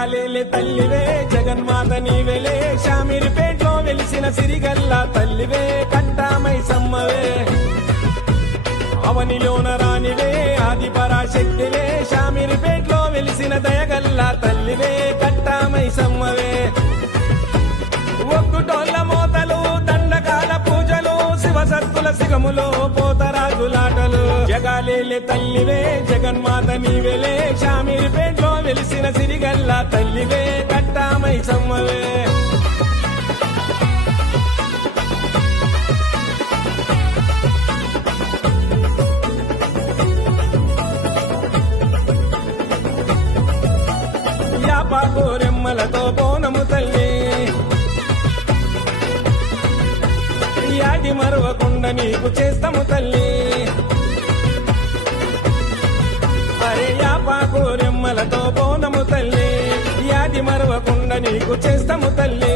జగాలేలే తల్లివే జగన్మాత నీవెలే శామీర్పేటలో వెలిసిన సిరిగల్ల తల్లివే కట్టామై సమ్మవే అవనిలోన రానివే ఆది పరాశక్తివే శామీర్పేటలో వెలిసిన దయగల్ల తల్లివే కట్టామై సమ్మవే ఒక్కుటోళ్ళ మోతలు దండకాల పూజలు శివసత్తుల సిగములో పోతరాజులాటలు జగాలేలే తల్లివే జగన్మాత నీవెలే శామీర్పేటలో వెలిసిన సిరిగల్ల తల్లివే కట్టామై సమ్మవే యాపాకోరెమ్మలతో బోనము తల్లి యాది మరవకుండా నీకు చేస్తాము తల్లి అరే యాపాకోరెమ్మలతో బోనము తల్లి యాది మరవకుండా నీకు చేస్తాము తల్లి